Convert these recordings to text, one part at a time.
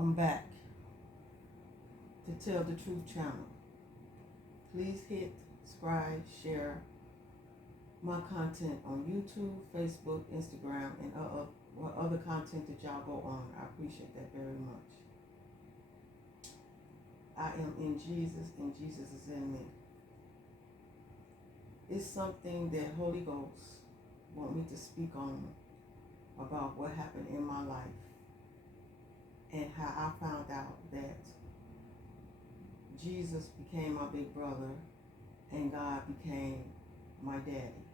I'm back to Tell the Truth channel. Please hit subscribe, share my content on YouTube, Facebook, Instagram, and what other content that y'all go on. I appreciate that very much. I am in Jesus and Jesus is in me. It's something that Holy Ghost want me to speak on about what happened in my life and how I found out that Jesus became my big brother and God became my daddy.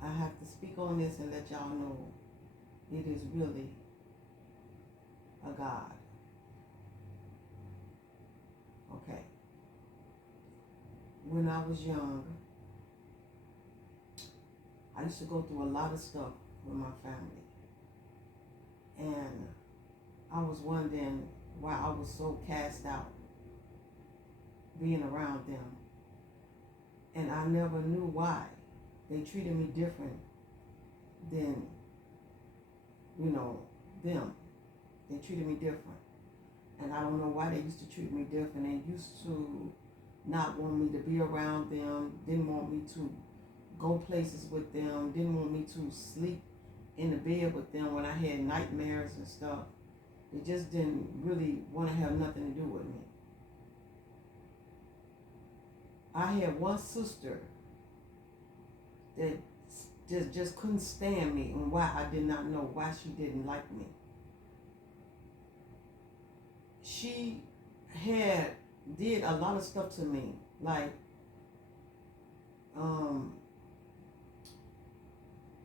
I have to speak on this and let y'all know it is really a God. Okay. When I was young, I used to go through a lot of stuff with my family. And I was wondering why I was so cast out being around them. And I never knew why. They treated me different than, them. They treated me different. And I don't know why they used to treat me different. They used to not want me to be around them, didn't want me to go places with them, didn't want me to sleep in the bed with them when I had nightmares and stuff. They just didn't really want to have nothing to do with me. I had one sister that just couldn't stand me, and why I did not know why she didn't like me. She did a lot of stuff to me, like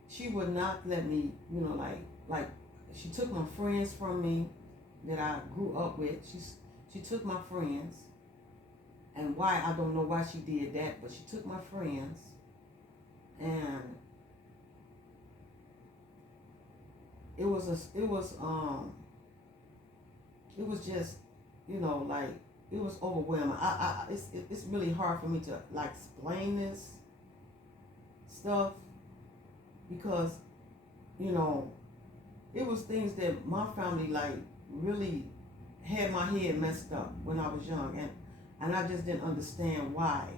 she would not let me, like she took my friends from me that I grew up with. She took my friends, and why I don't know why she did that, but she took my friends, and it was just, it was overwhelming. It's really hard for me to explain this stuff because, it was things that my family really had my head messed up when I was young, and I just didn't understand why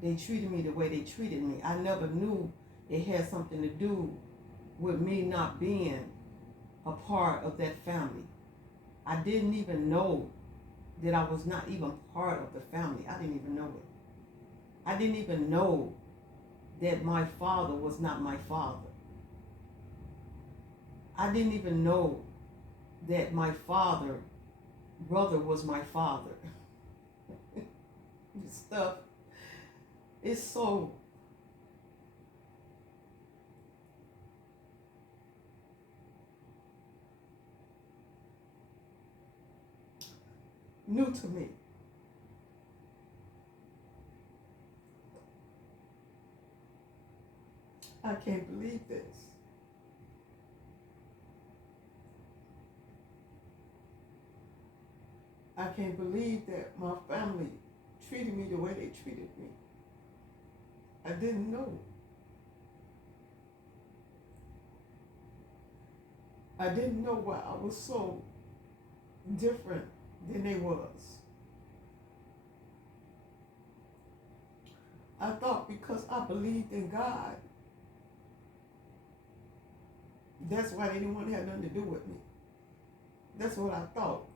they treated me the way they treated me. I never knew it had something to do with me not being a part of that family. I didn't even know that I was not even part of the family. I didn't even know it. I didn't even know that my father was not my father. I didn't even know that my brother was my father. This stuff is so new to me. I can't believe this. I can't believe that my family treated me the way they treated me. I didn't know. I didn't know why I was so different than they was. I thought because I believed in God, that's why they didn't want to have nothing to do with me. That's what I thought.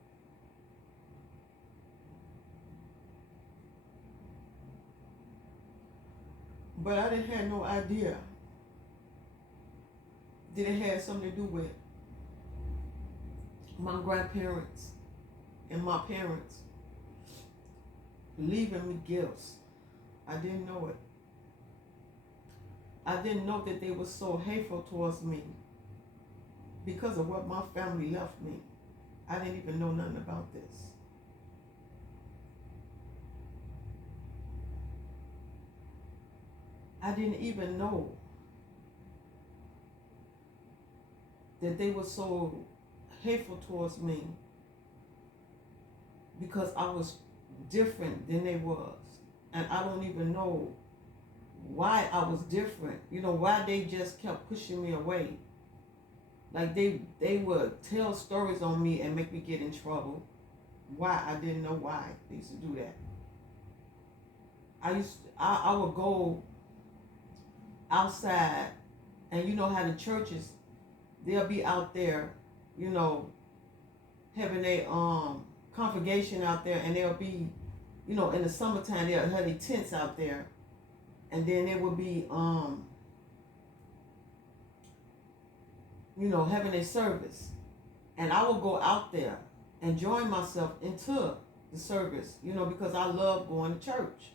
But I didn't have no idea that it had something to do with my grandparents and my parents leaving me gifts. I didn't know it. I didn't know that they were so hateful towards me because of what my family left me. I didn't even know nothing about this. I didn't even know that they were so hateful towards me because I was different than they was. And I don't even know why I was different. Why they just kept pushing me away. Like they would tell stories on me and make me get in trouble. Why? I didn't know why they used to do that. I would go outside, and you know how the churches, they'll be out there, you know, having a congregation out there, and they'll be, you know, in the summertime they'll have their tents out there, and then there will be you know, having a service, and I will go out there and join myself into the service, you know, because I love going to church.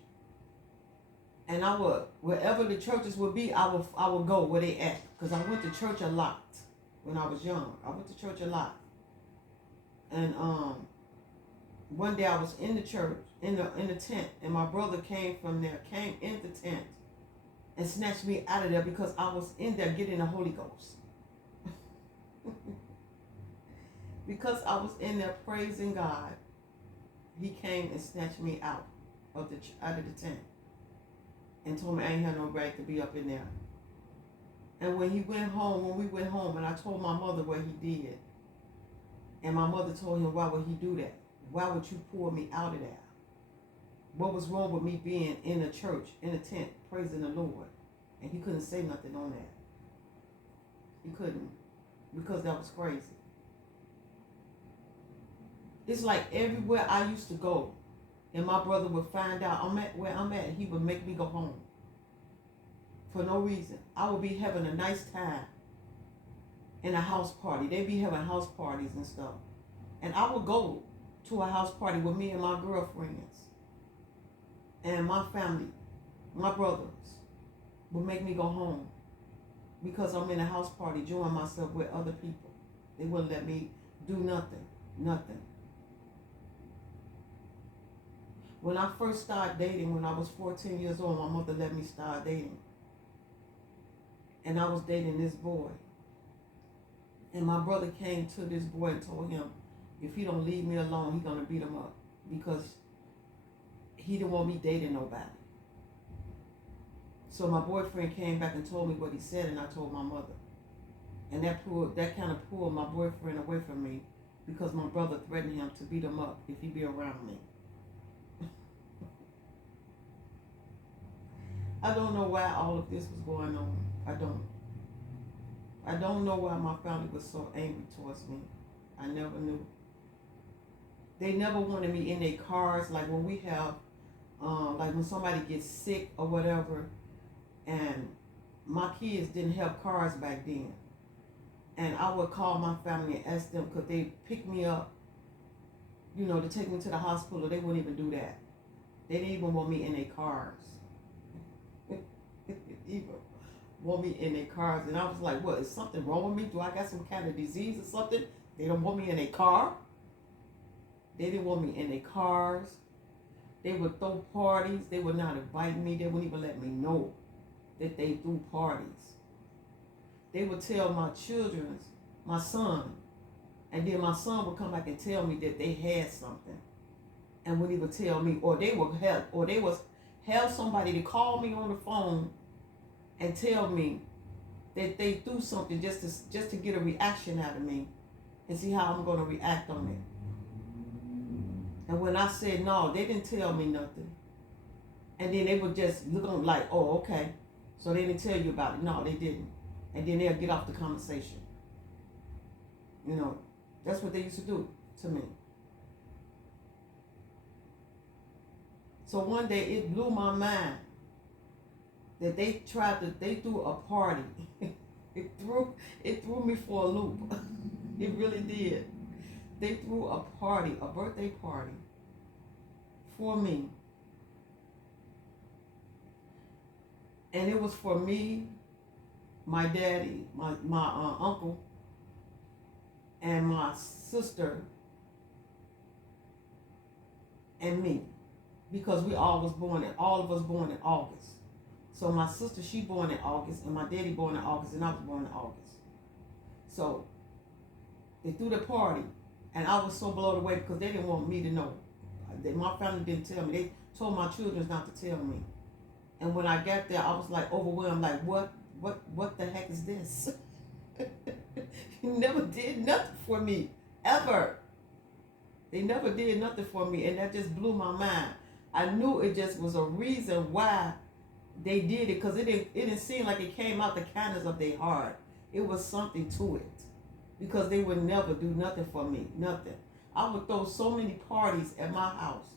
And I would, wherever the churches would be, I would go where they at, because I went to church a lot when I was young. I went to church a lot, and one day I was in the church in the tent, and my brother came in the tent, and snatched me out of there because I was in there getting the Holy Ghost. Because I was in there praising God, he came and snatched me out of the tent and told me I ain't had no right to be up in there. And when we went home, and I told my mother what he did, and my mother told him, why would he do that? Why would you pull me out of there? What was wrong with me being in a church, in a tent, praising the Lord? And he couldn't say nothing on that. He couldn't, because that was crazy. It's like everywhere I used to go, and my brother would find out I'm at where I'm at, he would make me go home. For no reason. I would be having a nice time in a house party. They'd be having house parties and stuff. And I would go to a house party with me and my girlfriends. And my family, my brothers, would make me go home. Because I'm in a house party, enjoying myself with other people. They wouldn't let me do nothing. Nothing. When I first started dating, when I was 14 years old, my mother let me start dating. And I was dating this boy. And my brother came to this boy and told him, if he don't leave me alone, he's going to beat him up. Because he didn't want me dating nobody. So my boyfriend came back and told me what he said, and I told my mother. And that kind of pulled my boyfriend away from me, because my brother threatened him to beat him up if he be around me. I don't know why all of this was going on. I don't know why my family was so angry towards me. I never knew. They never wanted me in their cars, like when we have, like when somebody gets sick or whatever, and my kids didn't have cars back then. And I would call my family and ask them, could they pick me up, you know, to take me to the hospital. They wouldn't even do that. They didn't even want me in their cars. Even want me in their cars. And I was like, what, is something wrong with me? Do I got some kind of disease or something? They don't want me in their car. They didn't want me in their cars. They would throw parties. They would not invite me. They wouldn't even let me know that they threw parties. They would tell my son, and then my son would come back and tell me that they had something, and wouldn't even tell me, or they would have somebody to call me on the phone and tell me that they threw something just to get a reaction out of me and see how I'm going to react on it. And when I said no, they didn't tell me nothing. And then they would just look on like, oh, okay. So they didn't tell you about it. No, they didn't. And then they'll get off the conversation. You know, that's what they used to do to me. So one day it blew my mind that they threw a party. It threw me for a loop. It really did. They threw a party, a birthday party for me. And it was for me, my daddy, my uncle, and my sister, and me. Because all of us born in August. So my sister, she born in August, and my daddy born in August, and I was born in August. So they threw the party, and I was so blown away because they didn't want me to know. My family didn't tell me. They told my children not to tell me. And when I got there, I was like overwhelmed, like what the heck is this? He never did nothing for me, ever. They never did nothing for me, and that just blew my mind. I knew it just was a reason why they did it, because it didn't seem like it came out the kindness of their heart. It was something to it, because they would never do nothing for me, nothing. I would throw so many parties at my house,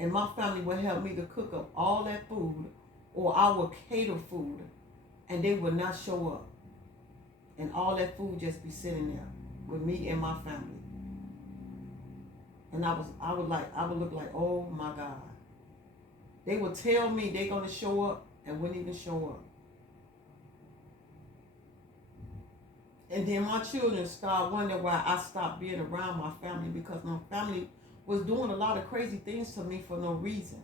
and my family would help me to cook up all that food, or I would cater food, and they would not show up. And all that food just be sitting there with me and my family. And I would look like, oh my God. They would tell me they're gonna show up and wouldn't even show up. And then my children start wondering why I stopped being around my family, because my family was doing a lot of crazy things to me for no reason.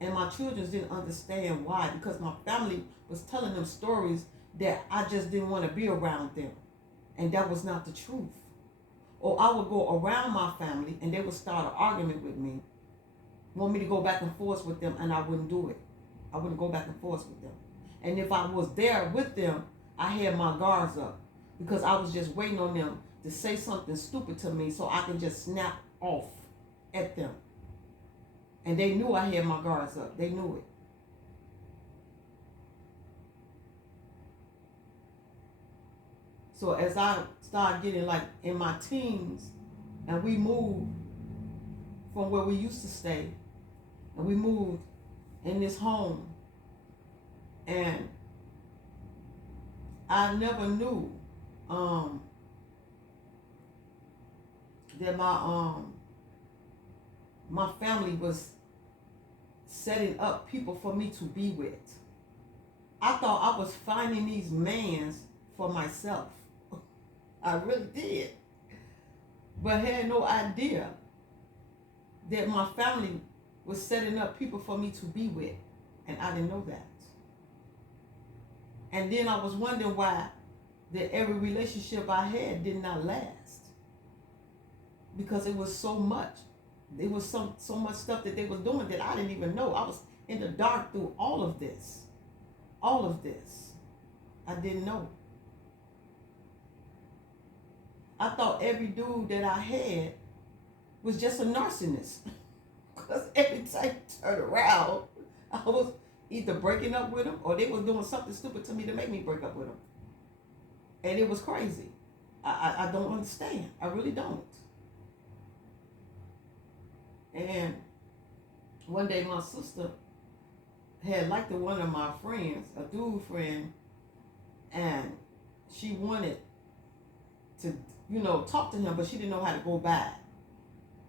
And my children didn't understand why, because my family was telling them stories that I just didn't want to be around them. And that was not the truth. Or I would go around my family and they would start an argument with me, want me to go back and forth with them, and I wouldn't do it. I wouldn't go back and forth with them. And if I was there with them, I had my guards up, because I was just waiting on them to say something stupid to me so I can just snap off at them. And they knew I had my guards up. They knew it. So as I started getting like in my teens, and we moved from where we used to stay, and we moved in this home, and I never knew that my family was setting up people for me to be with. I thought I was finding these mans for myself. I really did. But had no idea that my family was setting up people for me to be with. And I didn't know that. And then I was wondering why that every relationship I had did not last. Because it was so much. It was so much stuff that they were doing that I didn't even know. I was in the dark through all of this. All of this. I didn't know. I thought every dude that I had was just a narcissist. Because every time I turned around, I was either breaking up with them or they was doing something stupid to me to make me break up with them. And it was crazy. I don't understand. I really don't. And one day my sister had liked one of my friends, a dude friend, and she wanted to, talk to him, but she didn't know how to go back.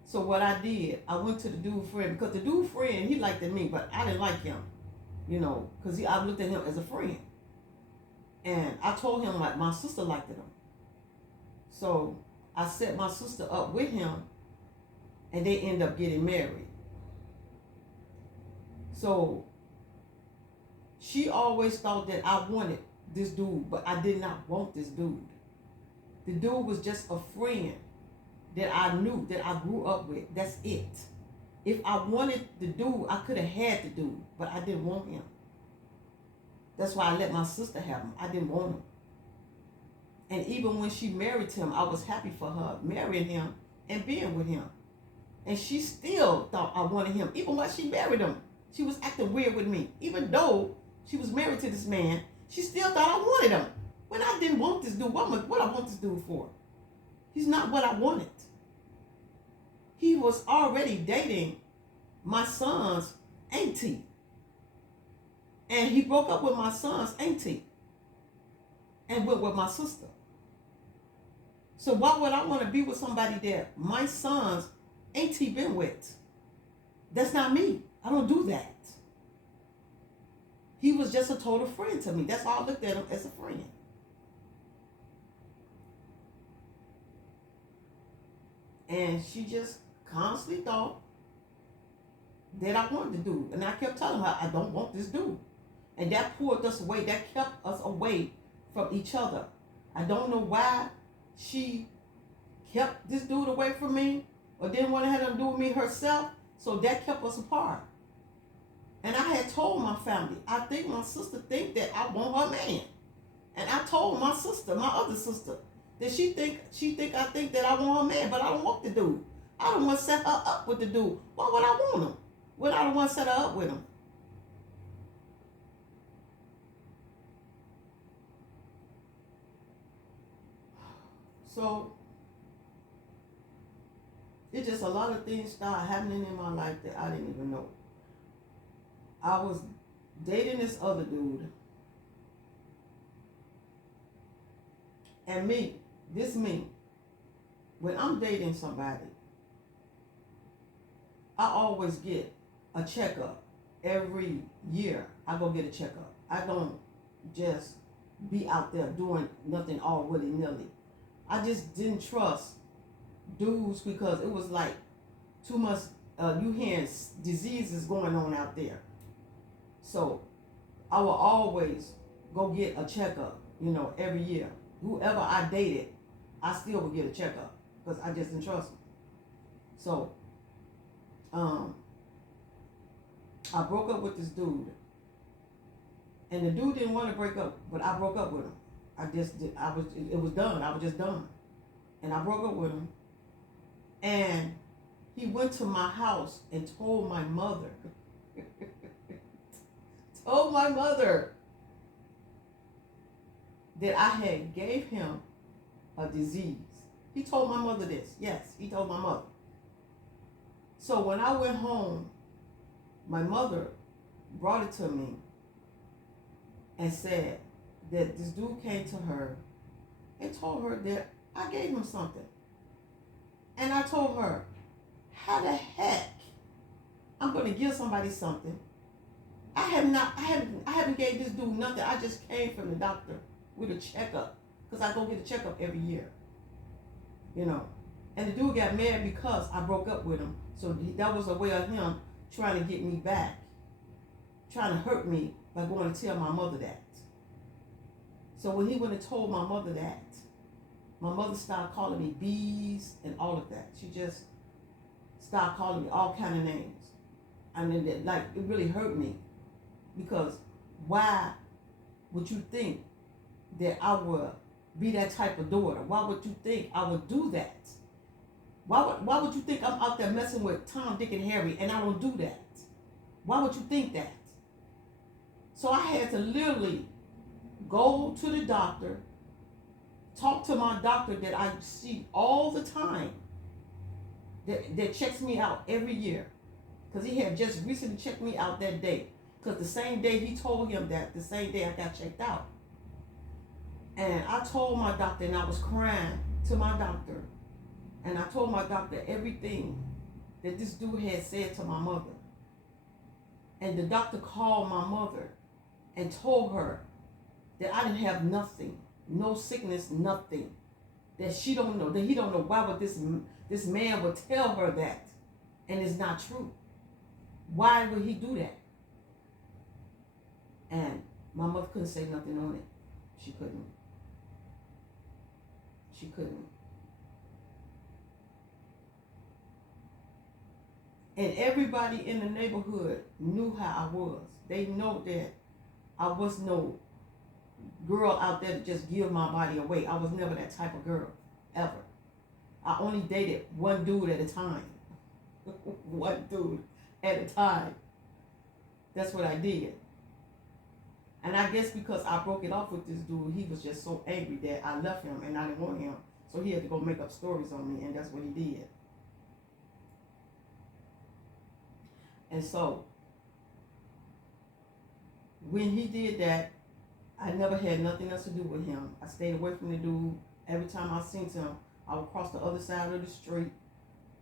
So what I did, I went to the dude friend, because the dude friend, he liked me, but I didn't like him, because I looked at him as a friend. And I told him like my sister liked him. So I set my sister up with him, and they end up getting married. So she always thought that I wanted this dude, but I did not want this dude. The dude was just a friend that I knew, that I grew up with. That's it. If I wanted the dude, I could have had the dude, but I didn't want him. That's why I let my sister have him. I didn't want him. And even when she married him, I was happy for her marrying him and being with him. And she still thought I wanted him. Even when she married him, she was acting weird with me. Even though she was married to this man, she still thought I wanted him. When I didn't want this dude, what I want this dude for? He's not what I wanted. He was already dating my son's auntie. And he broke up with my son's auntie and went with my sister. So why would I want to be with somebody that my son's auntie been with? That's not me. I don't do that. He was just a total friend to me. That's why I looked at him as a friend. And she just constantly thought that I wanted the dude. And I kept telling her, I don't want this dude. And that pulled us away. That kept us away from each other. I don't know why she kept this dude away from me or didn't want to have him do with me herself. So that kept us apart. And I had told my family, I think my sister think that I want her man. And I told my sister, my other sister, that I think that I want her man, but I don't want the dude. I don't want to set her up with the dude. Why would I want him when I don't want to set her up with him? So it's just a lot of things started happening in my life that I didn't even know. I was dating this other dude, and me, when I'm dating somebody, I always get a checkup every year. I go get a checkup. I don't just be out there doing nothing all willy nilly. I just didn't trust dudes because it was like too much. You hearing diseases going on out there, so I will always go get a checkup. Every year. Whoever I dated, I still would get a checkup because I just didn't trust them. So, I broke up with this dude, and the dude didn't want to break up, but I broke up with him. I just did. It was done. I was just done, and I broke up with him. And he went to my house and told my mother, that I had gave him a disease. He told my mother this. Yes, he told my mother. So when I went home, my mother brought it to me and said that this dude came to her and told her that I gave him something. And I told her, how the heck I'm going to give somebody something? I haven't gave this dude nothing. I just came from the doctor with a checkup because I go get a checkup every year. And the dude got mad because I broke up with him. So that was a way of him trying to get me back, trying to hurt me by going to tell my mother that. So when he went and told my mother that, my mother started calling me bees and all of that. She just started calling me all kind of names. And then it really hurt me because why would you think that I would be that type of daughter? Why would you think I would do that? Why would you think I'm out there messing with Tom, Dick, and Harry and I don't do that? Why would you think that? So I had to literally go to the doctor, talk to my doctor that I see all the time, that checks me out every year. Because he had just recently checked me out that day. Because the same day he told him that, the same day I got checked out. And I told my doctor, and I was crying to my doctor, and I told my doctor everything that this dude had said to my mother. And the doctor called my mother and told her that I didn't have nothing, no sickness, nothing. That she don't know, that he don't know why would this man would tell her that, and it's not true. Why would he do that? And my mother couldn't say nothing on it. She couldn't. She couldn't. And everybody in the neighborhood knew how I was. They know that I was no girl out there to just give my body away. I was never that type of girl, ever. I only dated one dude at a time. One dude at a time. That's what I did. And I guess because I broke it off with this dude, he was just so angry that I left him and I didn't want him. So he had to go make up stories on me, and that's what he did. And so, when he did that, I never had nothing else to do with him. I stayed away from the dude. Every time I seen him, I would cross the other side of the street.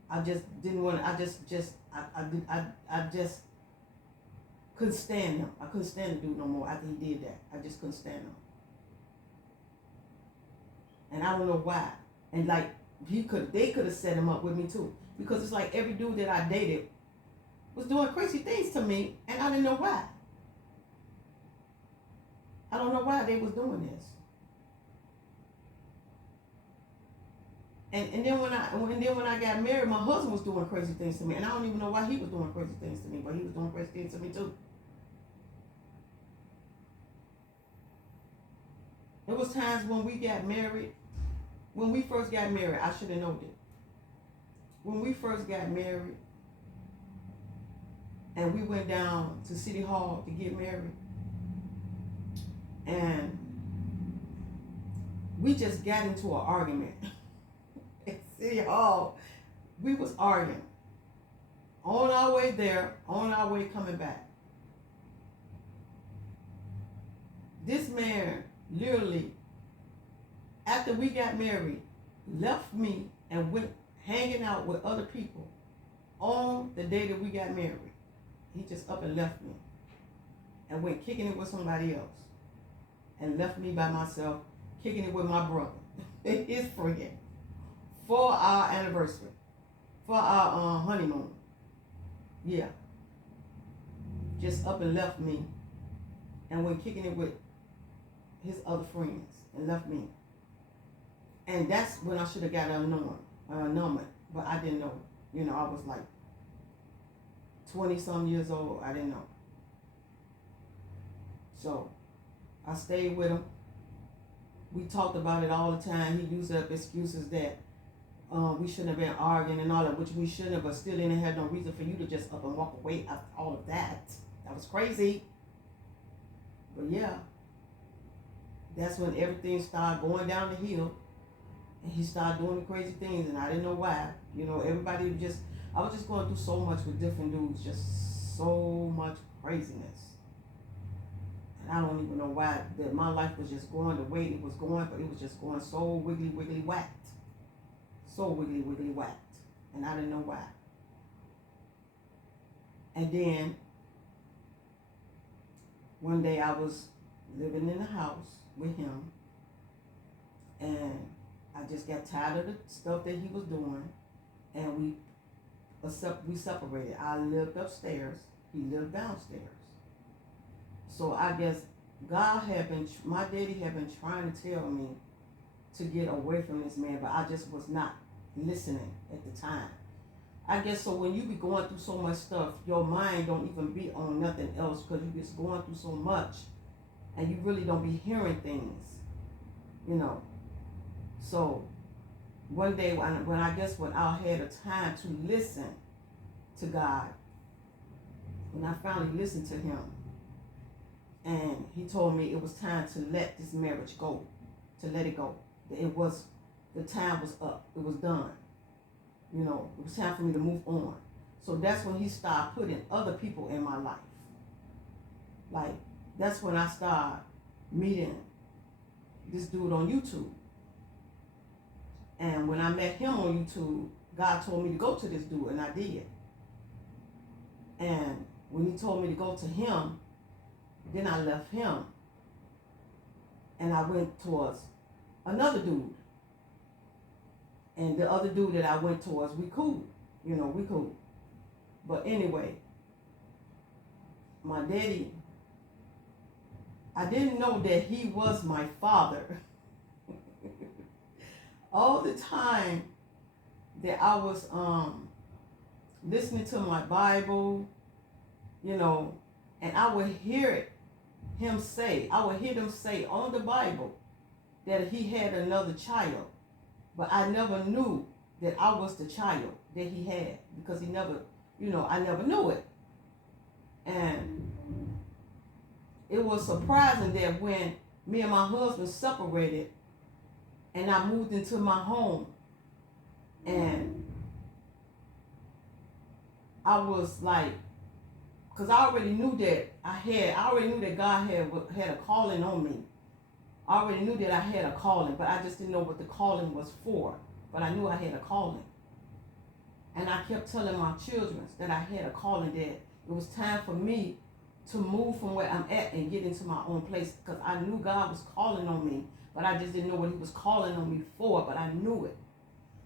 I just didn't want to, I just couldn't stand him. I couldn't stand the dude no more after he did that. I just couldn't stand him. And I don't know why. And they could have set him up with me too. Because it's like every dude that I dated was doing crazy things to me, and I didn't know why. I don't know why they was doing this. And then when I got married, my husband was doing crazy things to me, and I don't even know why he was doing crazy things to me, but he was doing crazy things to me too. There was times when we got married. When we first got married, I should have known it. When we first got married, and we went down to City Hall to get married, and we just got into an argument at City Hall. We was arguing on our way there, on our way coming back. This man literally, after we got married, left me and went hanging out with other people on the day that we got married. He just up and left me and went kicking it with somebody else and left me by myself, kicking it with my brother, his friend, for our anniversary, for our honeymoon. Yeah. Just up and left me and went kicking it with his other friends and left me. And that's when I should have got a number, but I didn't know. You know, I was like 20-some years old. I didn't know. So I stayed with him. We talked about it all the time. He used up excuses that we shouldn't have been arguing and all that, which we shouldn't have, but still didn't have no reason for you to just up and walk away after all of that. That was crazy. But yeah, that's when everything started going down the hill. And he started doing the crazy things, and I didn't know why. You know, everybody just, I was just going through so much with different dudes, just so much craziness. And I don't even know why that my life was just going the way it was going, but it was just going so wiggly, wiggly, whacked. So wiggly, wiggly, whacked. And I didn't know why. And then, one day I was living in the house with him, and I just got tired of the stuff that he was doing, and we separated. I lived upstairs, he lived downstairs. So I guess my daddy had been trying to tell me to get away from this man, but I just was not listening at the time. I guess so when you be going through so much stuff, your mind don't even be on nothing else because you just going through so much, and you really don't be hearing things, you know. So one day when I had a time to listen to God, when I finally listened to him, and he told me it was time to let this marriage go, to let it go. The time was up. It was done. You know, it was time for me to move on. So that's when he started putting other people in my life. Like, that's when I started meeting this dude on YouTube. And when I met him on YouTube, God told me to go to this dude, and I did. And when he told me to go to him, then I left him. And I went towards another dude. And the other dude that I went towards, we cool. You know, we cool. But anyway, my daddy, I didn't know that he was my father. All the time that I was listening to my Bible, you know, and I would hear them say on the Bible that he had another child. But I never knew that I was the child that he had, because he never, you know, I never knew it. And it was surprising that when me and my husband separated and I moved into my home, and I was like, because I already knew that God had a calling on me. I already knew that I had a calling, but I just didn't know what the calling was for. But I knew I had a calling. And I kept telling my children that I had a calling, that it was time for me to move from where I'm at and get into my own place, because I knew God was calling on me, but I just didn't know what he was calling on me for, but I knew it.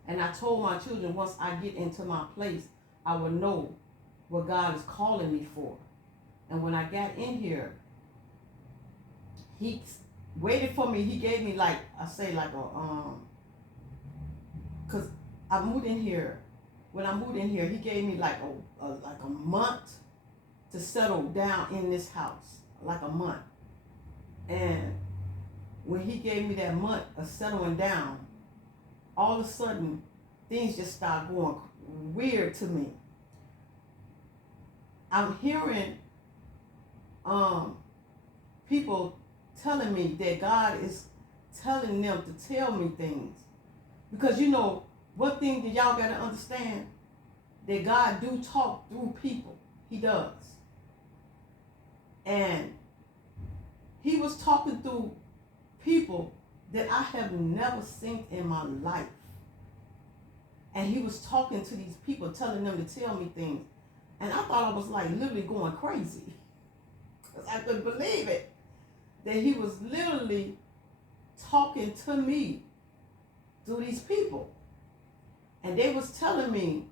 And I told my children, once I get into my place, I will know what God is calling me for. And when I got in here, he waited for me. He gave me because I moved in here. When I moved in here, he gave me like a month to settle down in this house, like a month. And when he gave me that month of settling down, all of a sudden things just start going weird to me. I'm hearing people telling me that God is telling them to tell me things. Because one thing that y'all got to understand, that God do talk through people. He does. And he was talking through people that I have never seen in my life. And he was talking to these people, telling them to tell me things. And I thought I was like literally going crazy. Because I couldn't believe it. That he was literally talking to me through these people. And they was telling me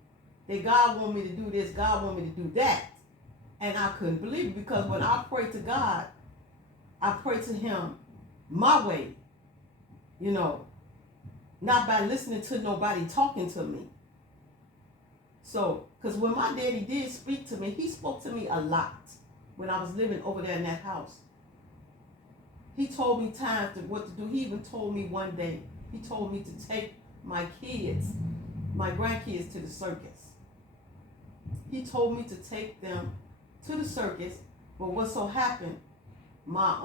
that God wanted me to do this, God wanted me to do that. And I couldn't believe it, because when I pray to God, I pray to him my way. Not by listening to nobody talking to me. So, because when my daddy did speak to me, he spoke to me a lot when I was living over there in that house. He told me times what to do. He even told me one day, he told me to take my grandkids to the circus. He told me to take them to the circus, but what so happened, my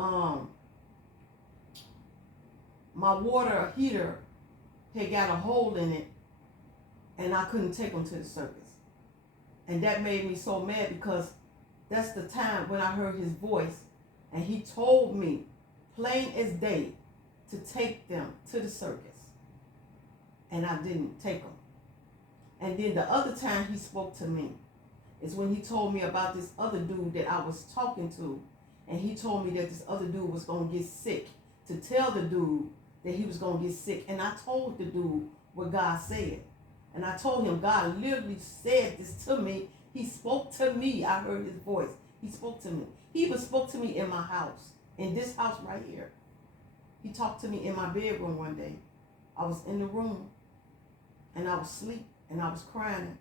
water heater had got a hole in it, and I couldn't take them to the circus. And that made me so mad, because that's the time when I heard his voice, and he told me plain as day to take them to the circus, and I didn't take them. And then the other time he spoke to me is when he told me about this other dude that I was talking to, and he told me that this other dude was going to get sick, to tell the dude that he was going to get sick. And I told the dude what God said. And I told him, God literally said this to me. He spoke to me. I heard his voice. He spoke to me. He even spoke to me in my house, in this house right here. He talked to me in my bedroom one day. I was in the room, and I was asleep, and I was crying,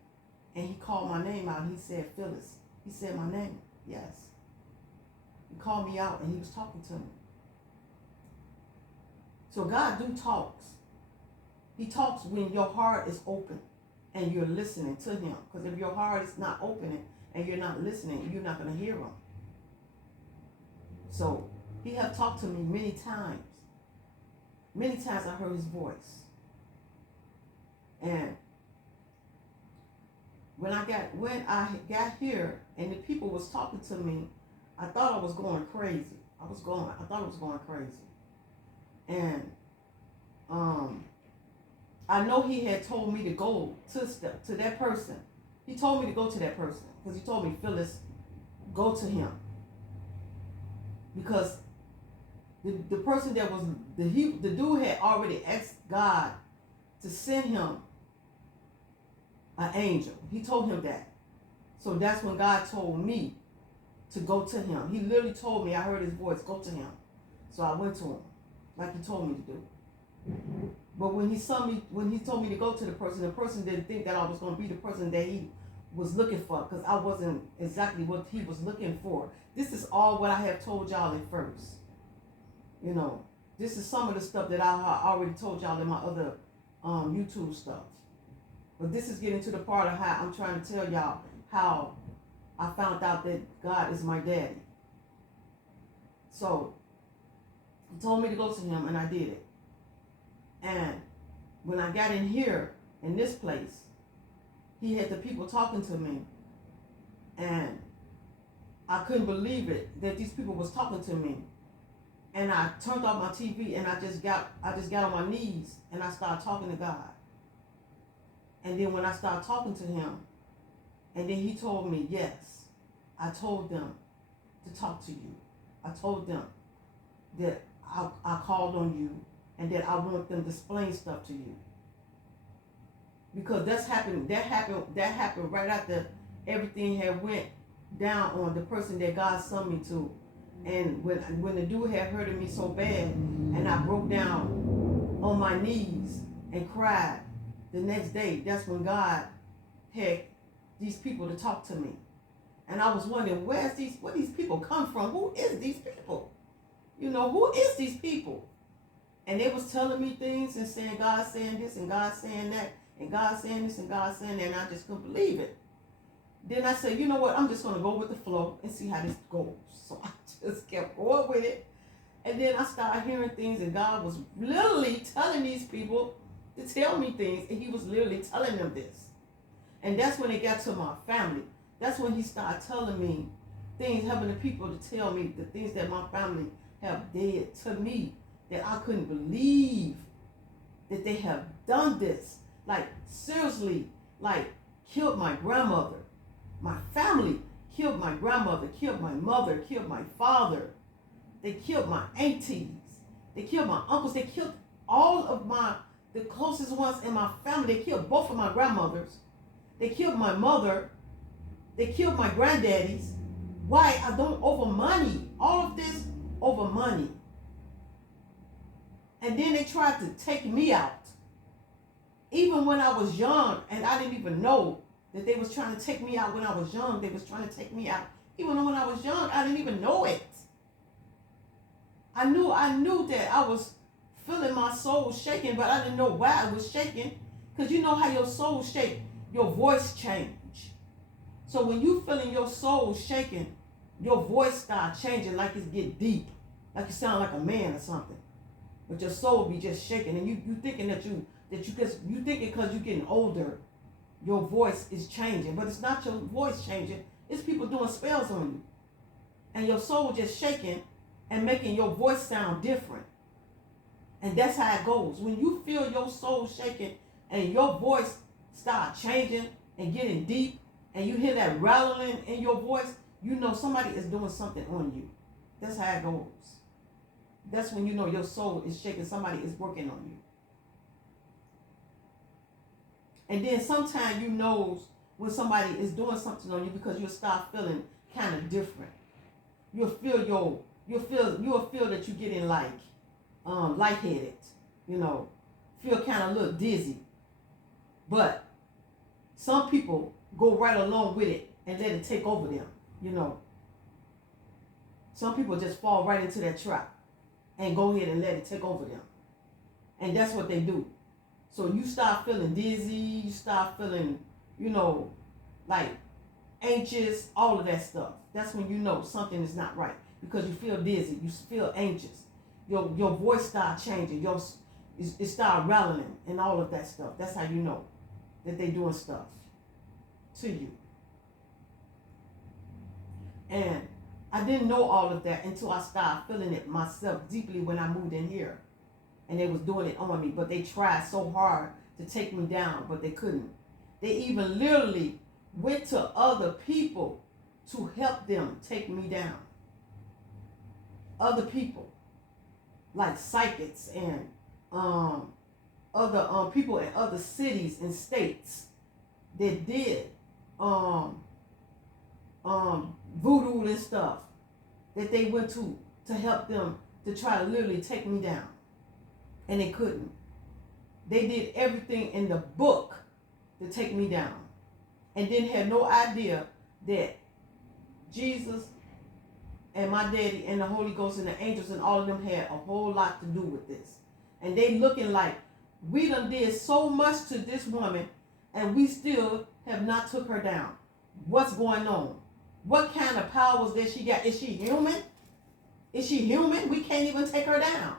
and he called my name out. He said, Phyllis. He said my name. Yes. He called me out, and he was talking to me. So God do talks. He talks when your heart is open and you're listening to him. Because if your heart is not opening and you're not listening, you're not going to hear him. So he have talked to me many times. Many times I heard his voice. And when I got here and the people was talking to me, I thought I was going crazy. I thought I was going crazy. And I know he had told me to go to that person. He told me to go to that person, because he told me, Phyllis, go to him. Because the person that was the dude had already asked God to send him an angel. He told him that. So that's when God told me to go to him. He literally told me, I heard his voice, go to him. So I went to him, like he told me to do. But when he told me to go to the person didn't think that I was going to be the person that he was looking for, because I wasn't exactly what he was looking for. This is all what I have told y'all at first. This is some of the stuff that I already told y'all in my other YouTube stuff. But this is getting to the part of how I'm trying to tell y'all how I found out that God is my daddy. So he told me to go to him, and I did it. And when I got in here, in this place, he had the people talking to me. And I couldn't believe it that these people was talking to me. And I turned off my TV, and I just got on my knees, and I started talking to God. And then when I started talking to him, and then he told me, yes, I told them to talk to you. I told them that I called on you, and that I want them to explain stuff to you. Because that happened right after everything had went down on the person that God sent me to. And when the dude had hurted me so bad, and I broke down on my knees and cried, the next day, that's when God had these people to talk to me. And I was wondering, where these people come from? Who is these people? Who is these people? And they was telling me things and saying God saying this and God saying that and God saying this and God saying that, and I just couldn't believe it. Then I said, you know what, I'm just going to go with the flow and see how this goes. So I just kept going with it. And then I started hearing things, and God was literally telling these people to tell me things, and he was literally telling them this. And that's when it got to my family. That's when he started telling me things, having the people to tell me the things that my family have did to me, that I couldn't believe that they have done this. Like, seriously, like, killed my grandmother. My family killed my grandmother, killed my mother, killed my father. They killed my aunties. They killed my uncles. They killed all of the closest ones in my family. They killed both of my grandmothers. They killed my mother. They killed my granddaddies. Why? I don't, over money. All of this over money. And then they tried to take me out. Even when I was young, and I didn't even know that they was trying to take me out when I was young. They was trying to take me out. Even when I was young, I didn't even know it. I knew that I was feeling my soul shaking, but I didn't know why it was shaking. Because you know how your soul shake, your voice change. So when you feeling your soul shaking, your voice start changing, like it get deep, like you sound like a man or something. But your soul be just shaking, and you thinking that you thinking because you're getting older, your voice is changing. But it's not your voice changing. It's people doing spells on you, and your soul just shaking and making your voice sound different. And that's how it goes. When you feel your soul shaking and your voice start changing and getting deep, and you hear that rattling in your voice, you know somebody is doing something on you. That's how it goes. That's when you know your soul is shaking. Somebody is working on you. And then sometimes you know when somebody is doing something on you, because you'll start feeling kind of different. You'll feel that you're getting like lightheaded, feel kind of a little dizzy. But some people go right along with it and let it take over them, Some people just fall right into that trap and go ahead and let it take over them. And that's what they do. So you start feeling dizzy, you start feeling, like anxious, all of that stuff. That's when you know something is not right, because you feel dizzy, you feel anxious. Your voice start changing, it start rattling and all of that stuff. That's how you know that they doing stuff to you. And I didn't know all of that until I started feeling it myself deeply when I moved in here. And they was doing it on me, but they tried so hard to take me down, but they couldn't. They even literally went to other people to help them take me down. Other people, like psychics and other people in other cities and states that did voodoo and stuff, that they went to help them to try to literally take me down. And they couldn't. They did everything in the book to take me down. And then had no idea that Jesus and my daddy and the Holy Ghost and the angels and all of them had a whole lot to do with this. And they looking like, we done did so much to this woman and we still have not took her down. What's going on? What kind of powers does she got? Is she human? Is she human? We can't even take her down.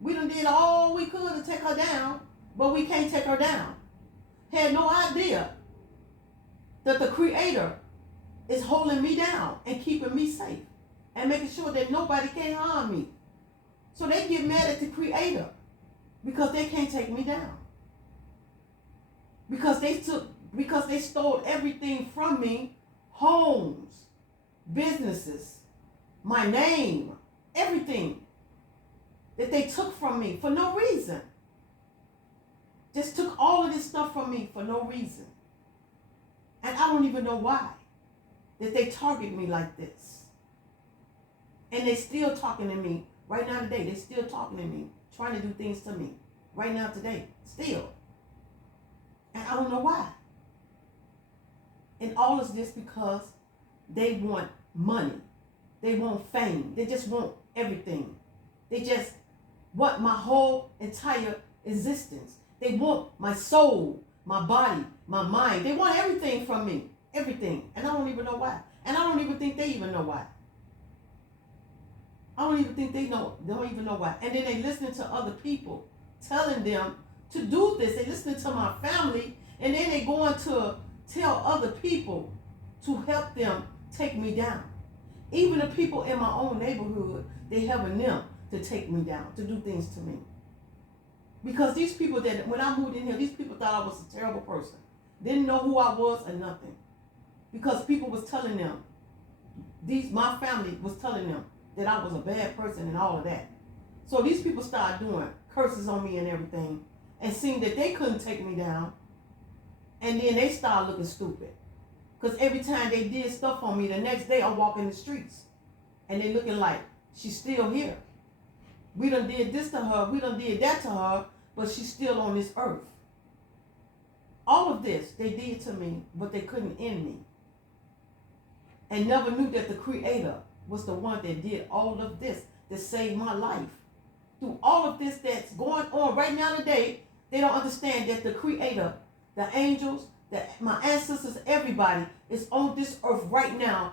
We done did all we could to take her down, but we can't take her down. Had no idea that the Creator is holding me down and keeping me safe and making sure that nobody can harm me. So they get mad at the Creator because they can't take me down. Because they stole everything from me, homes, businesses, my name, everything that they took from me for no reason. Just took all of this stuff from me for no reason. And I don't even know why that they target me like this. And they still talking to me right now today. They still talking to me, trying to do things to me right now today, still. And I don't know why. And all is this because they want money. They want fame. They just want everything. They just want my whole entire existence. They want my soul, my body, my mind. They want everything from me. Everything. And I don't even know why. And I don't even think they even know why. I don't even think they don't even know why. And then they listening to other people telling them to do this. They listening to my family, and then they going to tell other people to help them take me down. Even the people in my own neighborhood, they helping them to take me down, to do things to me. Because these people that, when I moved in here, these people thought I was a terrible person. Didn't know who I was or nothing. Because people was telling them, my family was telling them that I was a bad person and all of that. So these people started doing curses on me and everything, and seeing that they couldn't take me down. And then they started looking stupid. Because every time they did stuff on me, the next day I'm walking the streets. And they looking like, she's still here. We done did this to her, we done did that to her, but she's still on this earth. All of this they did to me, but they couldn't end me. And never knew that the Creator was the one that did all of this, that saved my life. Through all of this that's going on right now today, they don't understand that the Creator, the angels, my ancestors, everybody is on this earth right now,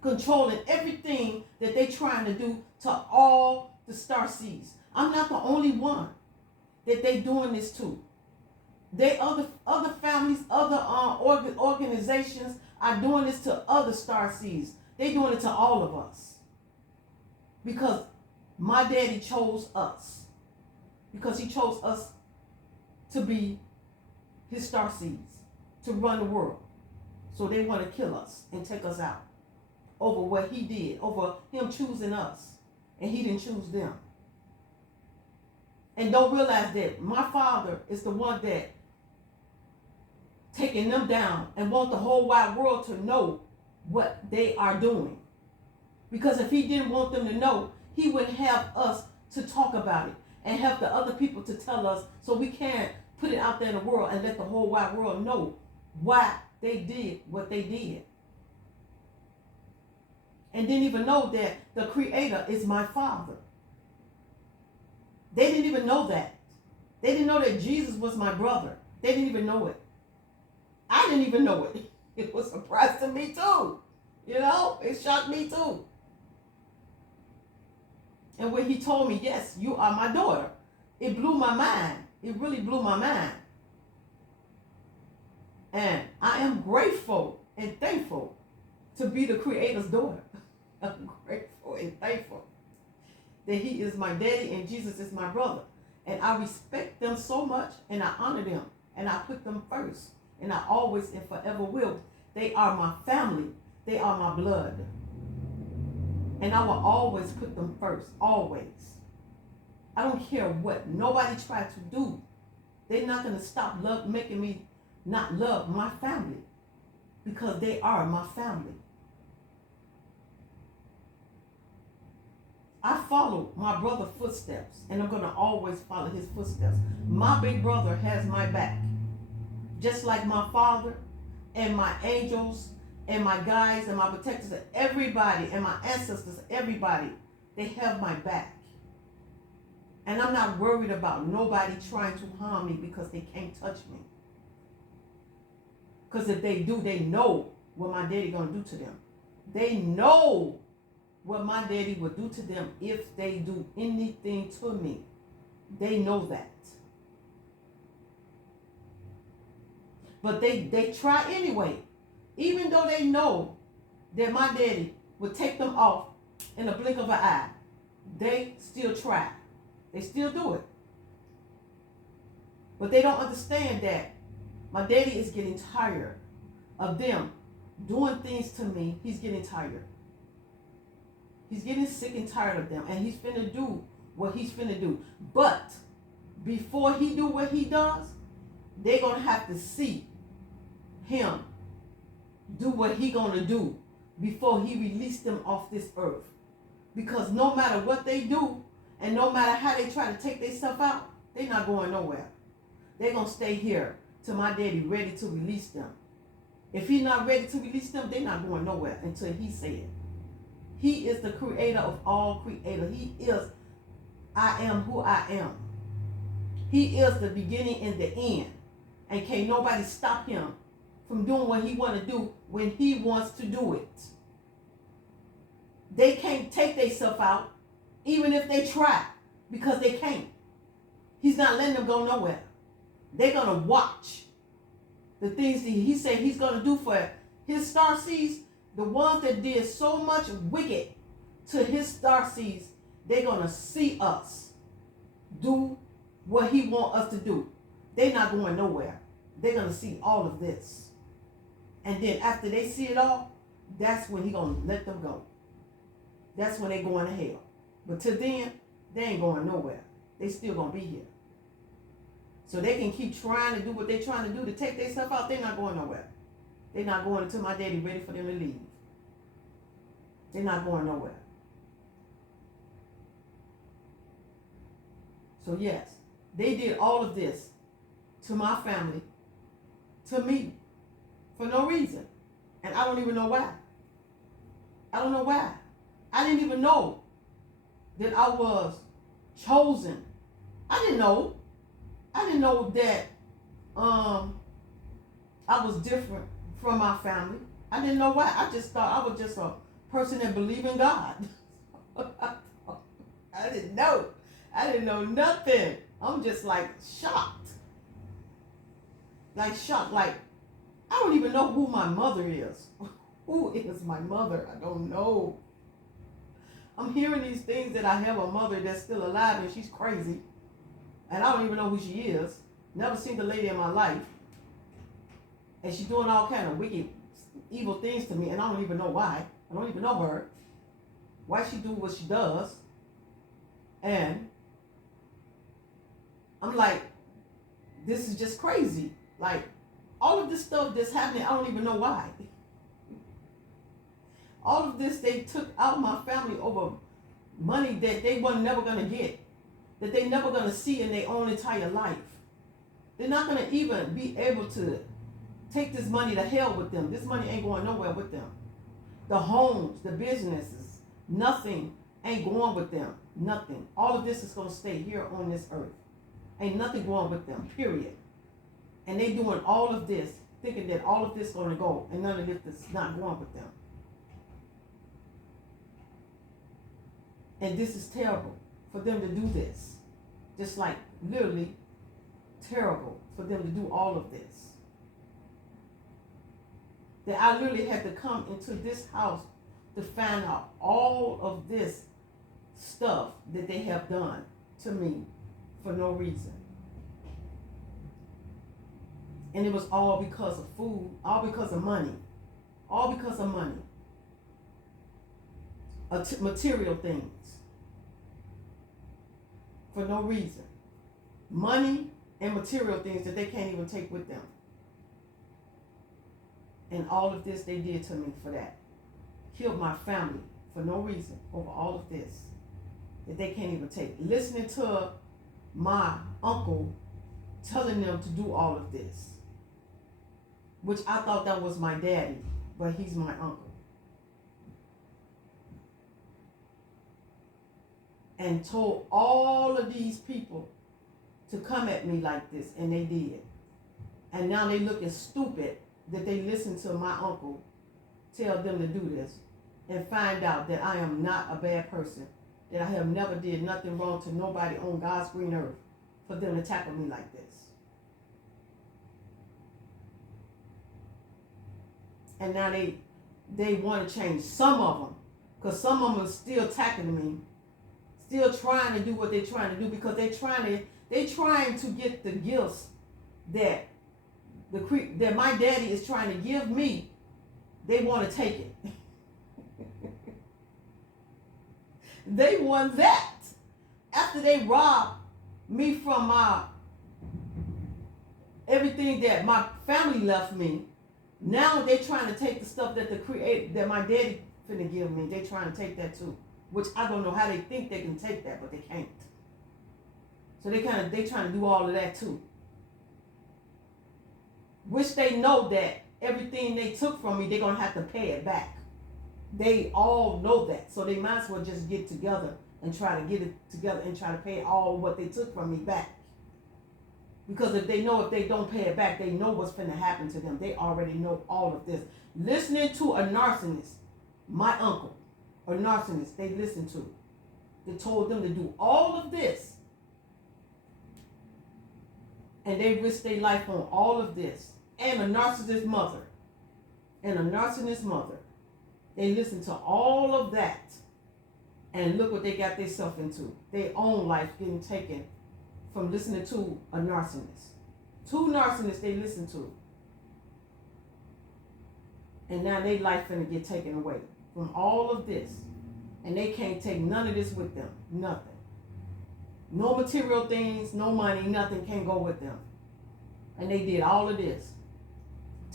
controlling everything that they're trying to do to all the star seeds. I'm not the only one that they doing this to. They other families, other organizations are doing this to other star seeds. They doing it to all of us. Because my daddy chose us. Because he chose us to be his star seeds, to run the world. So they want to kill us and take us out over what he did, over him choosing us. And he didn't choose them. And don't realize that my Father is the one that taking them down and want the whole wide world to know what they are doing. Because if he didn't want them to know, he wouldn't have us to talk about it and have the other people to tell us, so we can't put it out there in the world and let the whole wide world know why they did what they did. And didn't even know that the Creator is my Father. They didn't even know that. They didn't know that Jesus was my brother. They didn't even know it. I didn't even know it. It was a surprise to me too. You know, it shocked me too. And when he told me, yes, you are my daughter, it blew my mind. It really blew my mind. And I am grateful and thankful to be the Creator's daughter. I'm grateful and thankful that he is my daddy and Jesus is my brother. And I respect them so much, and I honor them, and I put them first. And I always and forever will. They are my family. They are my blood. And I will always put them first. Always. I don't care what nobody tried to do. They're not going to stop making me not love my family. Because they are my family. I follow my brother's footsteps. And I'm going to always follow his footsteps. My big brother has my back. Just like my father and my angels and my guides and my protectors and everybody and my ancestors, everybody, they have my back. And I'm not worried about nobody trying to harm me because they can't touch me. Because if they do, they know what my daddy gonna do to them. They know what my daddy would do to them if they do anything to me. They know that. But they try anyway. Even though they know that my daddy would take them off in a blink of an eye, they still try. They still do it. But they don't understand that my daddy is getting tired of them doing things to me. He's getting tired. He's getting sick and tired of them. And he's finna do what he's finna do. But before he do what he does, they're going to have to see him do what he going to do before he release them off this earth. Because no matter what they do, and no matter how they try to take themselves out, they're not going nowhere. They're going to stay here till my daddy ready to release them. If he's not ready to release them, they're not going nowhere until he said it. He is the creator of all creators. He is, I am who I am. He is the beginning and the end. And can't nobody stop him from doing what he want to do when he wants to do it. They can't take themselves out, even if they try, because they can't. He's not letting them go nowhere. They're going to watch the things that he said he's going to do for his starseeds. The ones that did so much wicked to his starseeds, they're going to see us do what he want us to do. They're not going nowhere. They're going to see all of this. And then after they see it all, that's when he's going to let them go. That's when they're going to hell. But till then, they ain't going nowhere. They still going to be here. So they can keep trying to do what they're trying to do to take themselves out. They're not going nowhere. They're not going until my daddy ready for them to leave. They're not going nowhere. So yes, they did all of this to my family, to me, for no reason. And I don't even know why. I don't know why. I didn't even know that I was chosen. I didn't know. I didn't know that I was different from my family. I didn't know why. I just thought I was just a person that believed in God. I didn't know. I didn't know nothing. I'm just like shocked. Like shocked. Like, I don't even know who my mother is. Who is my mother? I don't know. I'm hearing these things that I have a mother that's still alive and she's crazy. And I don't even know who she is. Never seen the lady in my life. And she's doing all kind of wicked, evil things to me. And I don't even know why. I don't even know her. Why she do what she does. And I'm like, this is just crazy. Like, all of this stuff that's happening, I don't even know why. All of this, they took out my family over money that they were never going to get. That they never going to see in their own entire life. They're not going to even be able to take this money to hell with them. This money ain't going nowhere with them. The homes, the businesses, nothing ain't going with them. Nothing. All of this is going to stay here on this earth. Ain't nothing going with them, period. And they doing all of this, thinking that all of this is going to go, and none of this is not going with them. And this is terrible for them to do this. Just like literally terrible for them to do all of this. That I literally had to come into this house to find out all of this stuff that they have done to me for no reason. And it was all because of food, all because of money, all because of money. Material things. For no reason. Money and material things that they can't even take with them. And all of this they did to me for that. Killed my family for no reason over all of this that they can't even take. Listening to my uncle telling them to do all of this, which I thought that was my daddy, but he's my uncle. And told all of these people to come at me like this, and they did. And now they looking stupid that they listened to my uncle tell them to do this and find out that I am not a bad person, that I have never did nothing wrong to nobody on God's green earth for them to tackle me like this. And now they want to change some of them, because some of them are still tackling me, still trying to do what they're trying to do, because they're trying to get the gifts that that my daddy is trying to give me. They want to take it. They want that. After they robbed me from my everything that my family left me, now they're trying to take the stuff that my daddy finna give me. They're trying to take that too. Which I don't know how they think they can take that, but they can't. So they trying to do all of that too. Which they know that everything they took from me, they're gonna have to pay it back. They all know that. So they might as well just get together and try to get it together and try to pay all what they took from me back. Because if they don't pay it back, they know what's finna happen to them. They already know all of this. Listening to a narcissist, my uncle, a narcissist they listened to, they told them to do all of this. And they risked their life on all of this. And a narcissist mother. They listened to all of that. And look what they got themselves into. Their own life getting taken from listening to a narcissist. 2 narcissists they listened to. And now their life finna get taken away from all of this. And they can't take none of this with them. Nothing. No material things, no money, nothing can go with them. And they did all of this.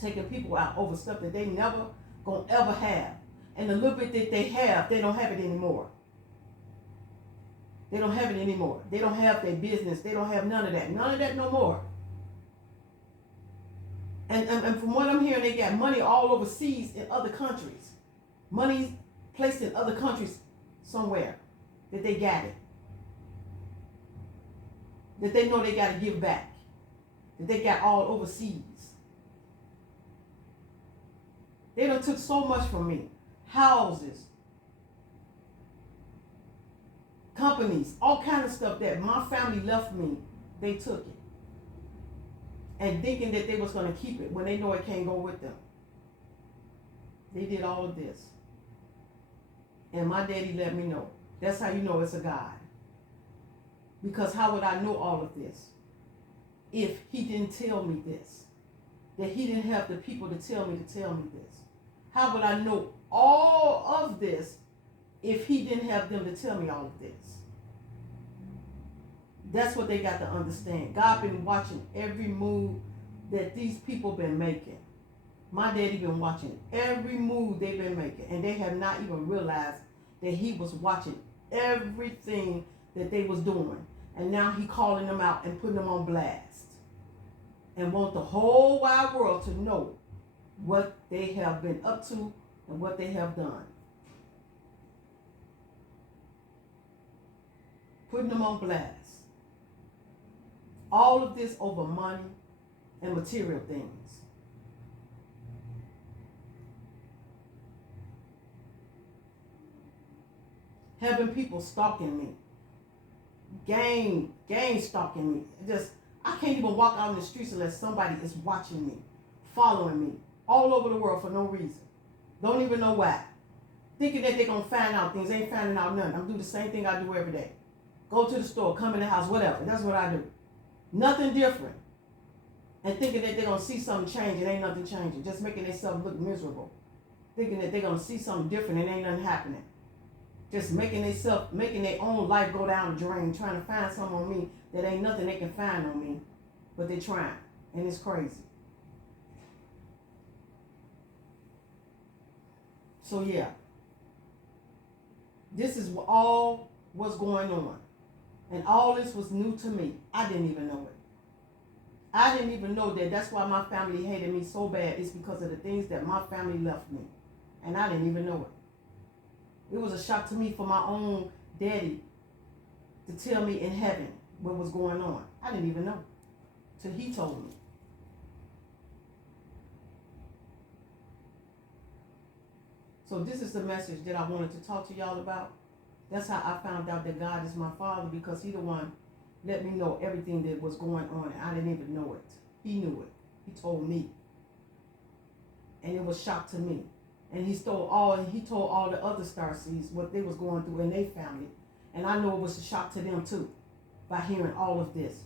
Taking people out over stuff that they never gonna ever have. And the little bit that they have, they don't have it anymore. They don't have it anymore. They don't have their business. They don't have none of that. None of that no more. And from what I'm hearing, they got money all overseas in other countries. Money placed in other countries somewhere that they got it. That they know they got to give back. That they got all overseas. They done took so much from me. Houses. Companies. All kind of stuff that my family left me. They took it. And thinking that they was going to keep it when they know it can't go with them. They did all of this. And my daddy let me know. That's how you know it's a God. Because how would I know all of this if he didn't tell me this? That he didn't have the people to tell me this? How would I know all of this if he didn't have them to tell me all of this? That's what they got to understand. God been watching every move that these people been making. My daddy been watching every move they've been making. And they have not even realized that he was watching everything that they was doing. And now he calling them out and putting them on blast. And want the whole wide world to know what they have been up to and what they have done. Putting them on blast. All of this over money and material things. Having people stalking me. Gang stalking me. I can't even walk out in the streets unless somebody is watching me, following me, all over the world for no reason. Don't even know why. Thinking that they're going to find out things. Ain't finding out nothing. I'm doing the same thing I do every day. Go to the store, come in the house, whatever. That's what I do. Nothing different. And thinking that they're going to see something change. It ain't nothing changing. Just making themselves look miserable. Thinking that they're going to see something different and ain't nothing happening. Just making their own life go down the drain, trying to find something on me that ain't nothing they can find on me, but they're trying, and it's crazy. So yeah, this is all what's going on, and all this was new to me. I didn't even know it. I didn't even know that. That's why my family hated me so bad. It's because of the things that my family left me, and I didn't even know it. It was a shock to me for my own daddy to tell me in heaven what was going on. I didn't even know till he told me. So this is the message that I wanted to talk to y'all about. That's how I found out that God is my father, because he the one let me know everything that was going on, and I didn't even know it. He knew it. He told me. And it was shock to me. And he told all the other starseeds what they was going through in their family. And I know it was a shock to them too, by hearing all of this.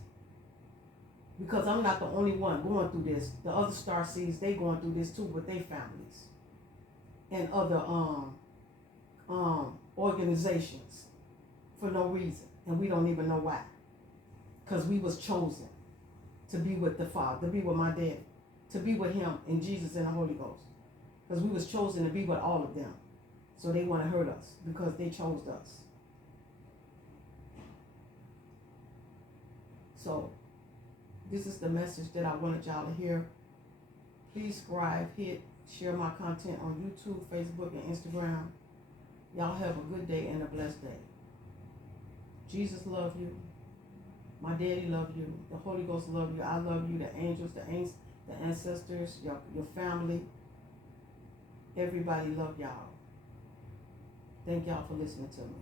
Because I'm not the only one going through this. The other starseeds, they going through this too with their families. And other organizations for no reason. And we don't even know why. Because we was chosen to be with the Father, to be with my daddy, to be with him and Jesus and the Holy Ghost. Because we was chosen to be with all of them. So they want to hurt us because they chose us. So this is the message that I wanted y'all to hear. Please subscribe, share my content on YouTube, Facebook, and Instagram. Y'all have a good day and a blessed day. Jesus love you. My daddy love you. The Holy Ghost love you. I love you. The angels, the ancestors, your family. Everybody love y'all. Thank y'all for listening to me.